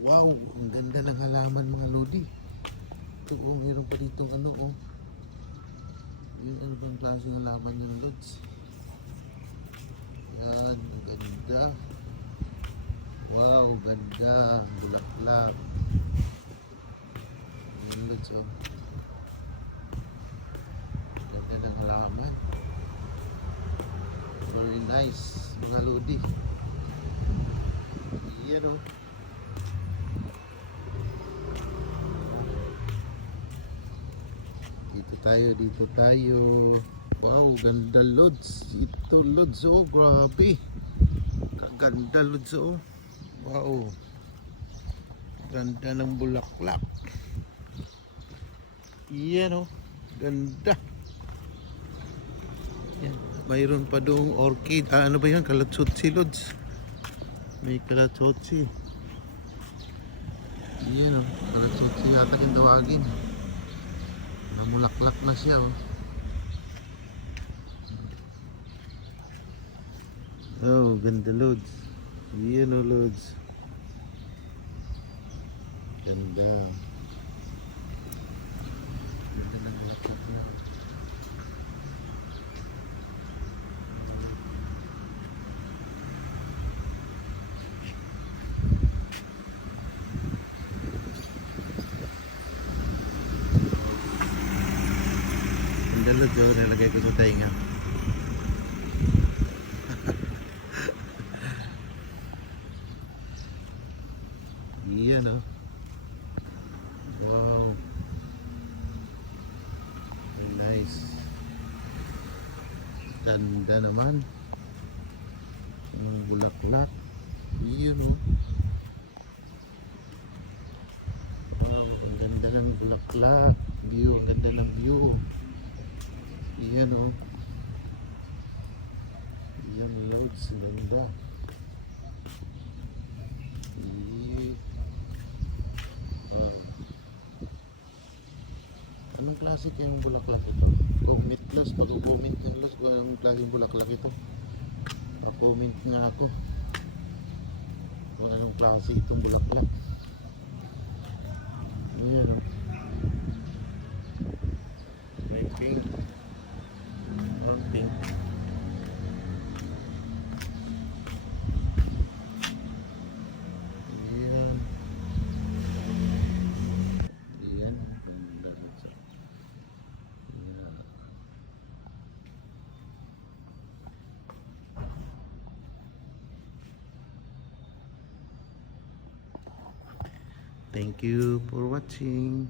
Wow, ang ganda ng halaman mga lodi. Ito oh, mayroon pa dito ano oh. Yung ano bang klaseng halaman yung lods? Yan, ang ganda. Wow, ganda. Bulaklak. Yung lods oh. Ganda ng halaman. Very nice mga lodi. Yan oh. Dito tayo. Wow, ganda lods. Ito lods oh, grabe. Ganda lods oh. Wow. Ganda ng bulaklak. Yan oh. Ganda. Yan. Mayroon pa doong orchid. Ano ba yan? Kalatsotsi lods. May kalatsotsi. Yan oh. Kalatsotsi yata yung tawagin. Namulaklak na siya oh. Oh, ganda lods. Yan oh lods. Ganda. Ganda ng bulaklak. Ganda lods oh, nalagay ko sa tainga. Iyan oh. Wow. Nice. Ganda naman. Ng bulaklak. Iyan oh. Wow, ang ganda ng bulaklak. View, ang ganda ng view. Iyan oh. Iyan loads, ganda. Anong klase kayong bulaklak ito? Comment los, pag-comment ng los kung anong klaseng bulaklak ito. Pa-comment nga ako kung anong klase itong bulaklak. Ayan o. May pink. Or pink. Ayan. Ayan. Ganda na siya. Thank you for watching.